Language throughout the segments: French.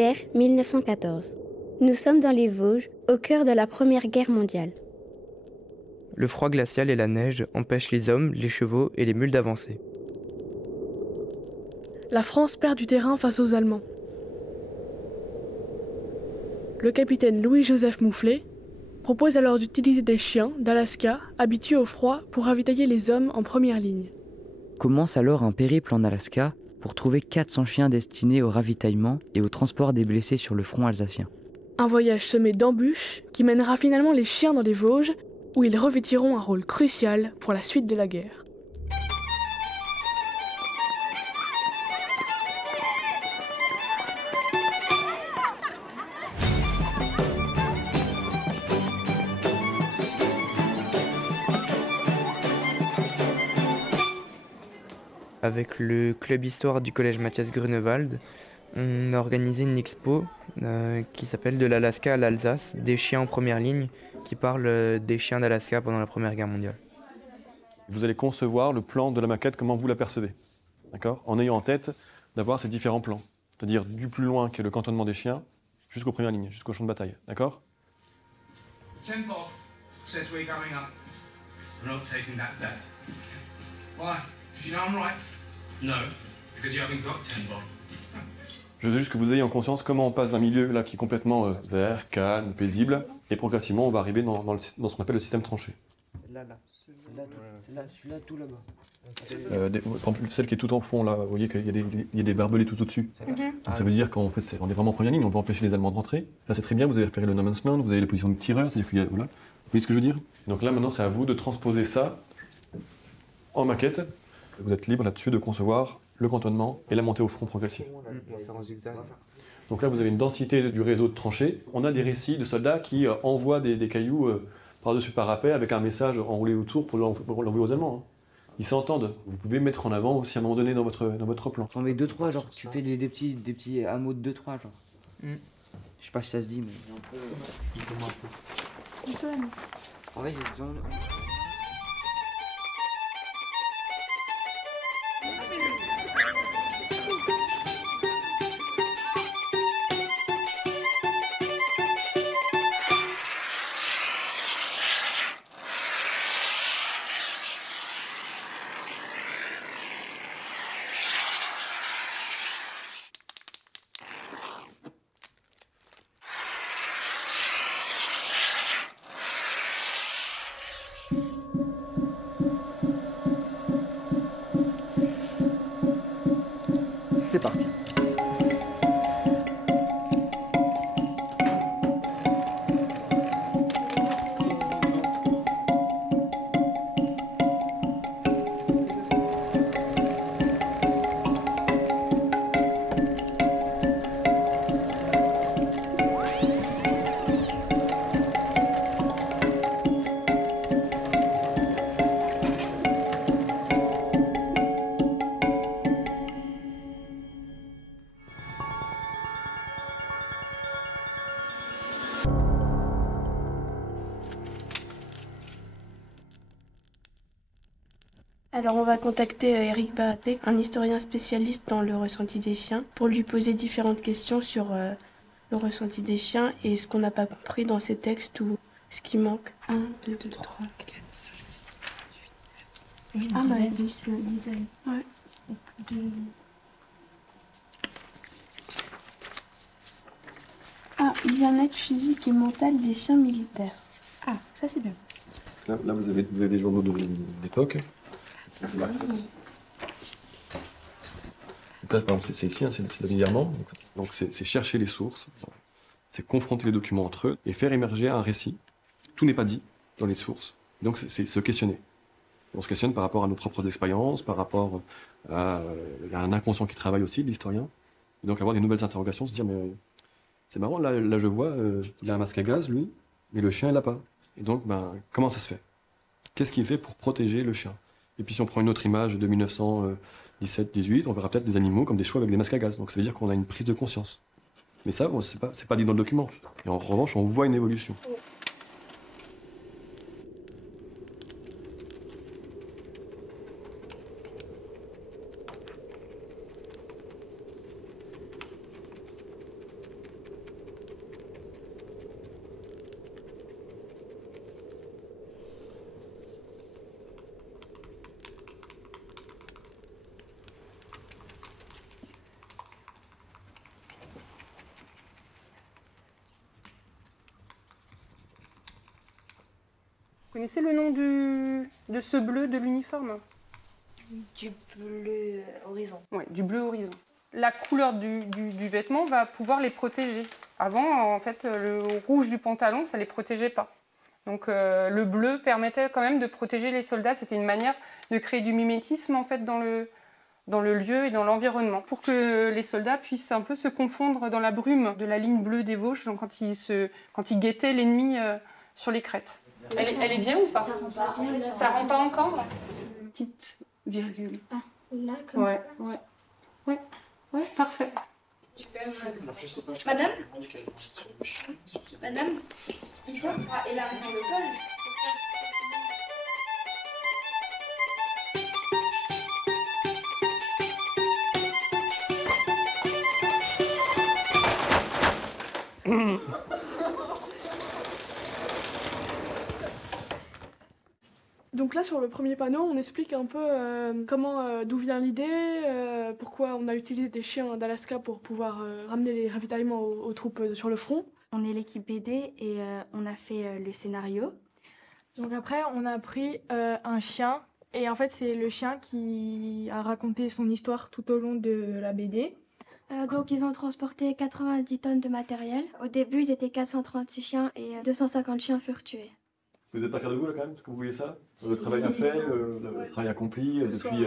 Hiver 1914. Nous sommes dans les Vosges, au cœur de la Première Guerre mondiale. Le froid glacial et la neige empêchent les hommes, les chevaux et les mules d'avancer. La France perd du terrain face aux Allemands. Le capitaine Louis-Joseph Moufflet propose alors d'utiliser des chiens d'Alaska habitués au froid pour ravitailler les hommes en première ligne. Commence alors un périple en Alaska pour trouver 400 chiens destinés au ravitaillement et au transport des blessés sur le front alsacien. Un voyage semé d'embûches qui mènera finalement les chiens dans les Vosges, où ils revêtiront un rôle crucial pour la suite de la guerre. Avec le club histoire du collège Mathias Grunewald, on a organisé une expo qui s'appelle De l'Alaska à l'Alsace, des chiens en première ligne, qui parle des chiens d'Alaska pendant la Première Guerre mondiale. Vous allez concevoir le plan de la maquette, comment vous l'apercevez, d'accord ? En ayant en tête d'avoir ces différents plans, c'est-à-dire du plus loin qui est le cantonnement des chiens, jusqu'aux premières lignes, jusqu'au champ de bataille, d'accord ? 10 Bob says we're going up. I'm not taking that bet. Why? You know I'm right? No, because you haven't got 10 Bob. Je veux juste que vous ayez en conscience comment on passe d'un milieu là qui est complètement vert, calme, paisible, et progressivement on va arriver dans ce qu'on appelle le système tranché. Celui-là, tout là-bas. Par exemple, celle qui est tout en fond là, vous voyez qu'il y a des barbelés tout au-dessus. Donc ça veut dire qu'on fait, on est vraiment en première ligne, on va empêcher les Allemands de rentrer. Là c'est très bien, vous avez repéré le no man's land, vous avez les positions de tireurs, c'est-à-dire qu'il y a, voilà. Vous voyez ce que je veux dire ? Donc là maintenant c'est à vous de transposer ça en maquette. Vous êtes libre là-dessus de concevoir le cantonnement et la montée au front progressive. Donc là, vous avez une densité du réseau de tranchées. On a des récits de soldats qui envoient des cailloux par-dessus parapet avec un message enroulé autour pour l'envoyer aux Allemands. Ils s'entendent. Vous pouvez mettre en avant aussi à un moment donné dans votre plan. T'en mets 2-3, genre, tu fais des petits hameaux de 2-3, genre. Je sais pas si ça se dit, mais... Dis-moi un peu. En fait, c'est genre... C'est parti. Alors on va contacter Eric Baratek, un historien spécialiste dans le ressenti des chiens, pour lui poser différentes questions sur le ressenti des chiens et ce qu'on n'a pas compris dans ces textes ou ce qui manque. 1, 2, 3, 4, 5, 6, 7, 8, 9, 10. Oui, une dizaine. Une dizaine. Ouais. Ah, bien-être physique et mental des chiens militaires. Ah, ça c'est bien. Là vous avez des journaux d'époque. C'est la classe. Par exemple, c'est ici, c'est régulièrement. Donc c'est chercher les sources, c'est confronter les documents entre eux et faire émerger un récit. Tout n'est pas dit dans les sources. Donc c'est se questionner. On se questionne par rapport à nos propres expériences, par rapport à un inconscient qui travaille aussi, l'historien. Et donc avoir des nouvelles interrogations, se dire mais c'est marrant, là je vois, il a un masque à gaz, lui, mais le chien il l'a pas. Et donc comment ça se fait ? Qu'est-ce qu'il fait pour protéger le chien ? Et puis si on prend une autre image de 1917-18, on verra peut-être des animaux comme des chevaux avec des masques à gaz. Donc ça veut dire qu'on a une prise de conscience. Mais ça, bon, c'est pas dit dans le document. Et en revanche, on voit une évolution. connaissez le nom de ce bleu de l'uniforme? Du bleu horizon. Oui, du bleu horizon. La couleur du vêtement va pouvoir les protéger. Avant, en fait, le rouge du pantalon, ça ne les protégeait pas. Donc le bleu permettait quand même de protéger les soldats. C'était une manière de créer du mimétisme en fait, dans le lieu et dans l'environnement, pour que les soldats puissent un peu se confondre dans la brume de la ligne bleue des Vosges donc quand ils guettaient l'ennemi sur les crêtes. Elle est bien ou pas? Ça rend pas encore? Petite virgule. Ah, là, comme ça. Ouais, parfait. Madame, ici on sera élargir le col. Donc là, sur le premier panneau, on explique un peu d'où vient l'idée, pourquoi on a utilisé des chiens d'Alaska pour pouvoir ramener les ravitaillements aux troupes sur le front. On est l'équipe BD et on a fait le scénario. Donc après, on a pris un chien et en fait, c'est le chien qui a raconté son histoire tout au long de la BD. Donc ils ont transporté 90 tonnes de matériel. Au début, ils étaient 436 chiens et 250 chiens furent tués. Vous n'êtes pas fiers de vous là quand même, parce que vous voyez ça? Le travail bien fait, le travail accompli depuis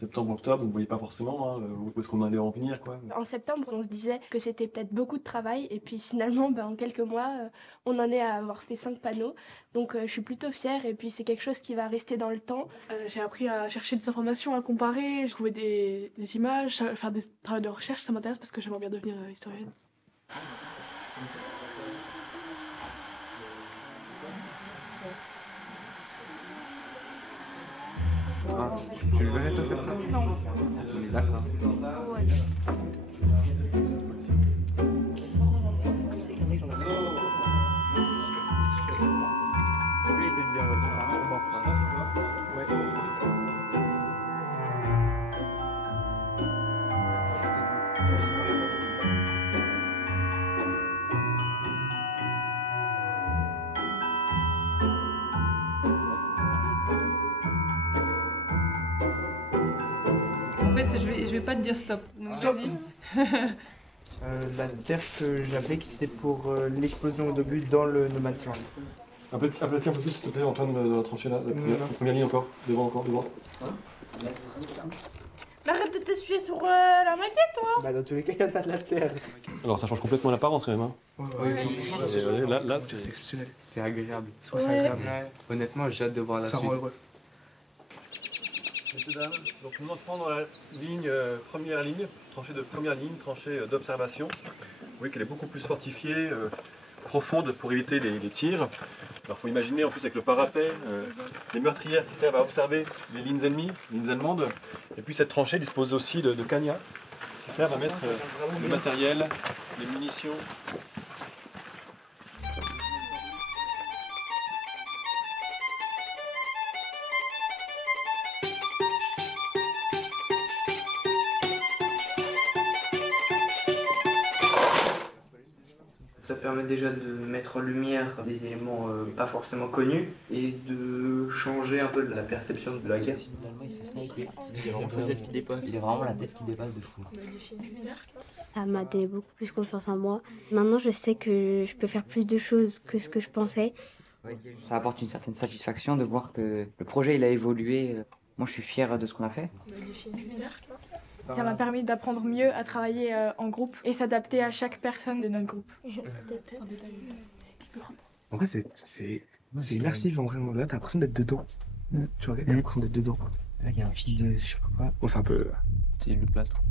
septembre-octobre, vous ne voyez pas forcément où est-ce qu'on allait en venir quoi. En septembre, on se disait que c'était peut-être beaucoup de travail et puis finalement, en quelques mois, on en est à avoir fait 5 panneaux. Donc je suis plutôt fière et puis c'est quelque chose qui va rester dans le temps. J'ai appris à chercher des informations, à comparer, j'ai trouvé des images, faire des travaux de recherche, ça m'intéresse parce que j'aimerais bien devenir historienne. Ah, tu le verrais te faire ça? Non. On est d'accord. En fait, je vais pas te dire stop. Donc, Stop. vas-y. La terre que j'applique, c'est pour l'explosion d'obus dans le No Man's Land. Aplatis un peu plus s'il te plaît Antoine dans la tranchée là, la première ligne encore, devant. Mais arrête de t'essuyer sur la maquette, toi. Bah dans tous les cas, il n'y a pas de la terre. Alors ça change complètement l'apparence quand même. Hein. Oui. Là c'est exceptionnel. C'est agréable. C'est agréable. Honnêtement, j'ai hâte de voir la suite. Ça rend heureux. Messieurs, dames, donc nous entrons dans la ligne première ligne, tranchée de première ligne, tranchée d'observation. Vous voyez qu'elle est beaucoup plus fortifiée, profonde pour éviter les tirs. Alors il faut imaginer en plus avec le parapet, les meurtrières qui servent à observer les lignes ennemies, les lignes allemandes. Et puis cette tranchée dispose aussi de cagnards qui servent à mettre le matériel, les munitions. Ça permet déjà de mettre en lumière des éléments pas forcément connus et de changer un peu la perception de la guerre. Il se fait sniper. Il a vraiment la tête qui dépasse de fou. Ça m'a donné beaucoup plus confiance en moi. Maintenant, je sais que je peux faire plus de choses que ce que je pensais. Ça apporte une certaine satisfaction de voir que le projet il a évolué. Moi, je suis fier de ce qu'on a fait. Ça m'a permis d'apprendre mieux à travailler en groupe et s'adapter à chaque personne de notre groupe. En vrai, c'est immersif, en vrai. Là, t'as l'impression d'être dedans. Tu regardes, t'as l'impression d'être dedans. Là, il y a un fil de je sais pas quoi. Bon, c'est un peu... C'est du plâtre.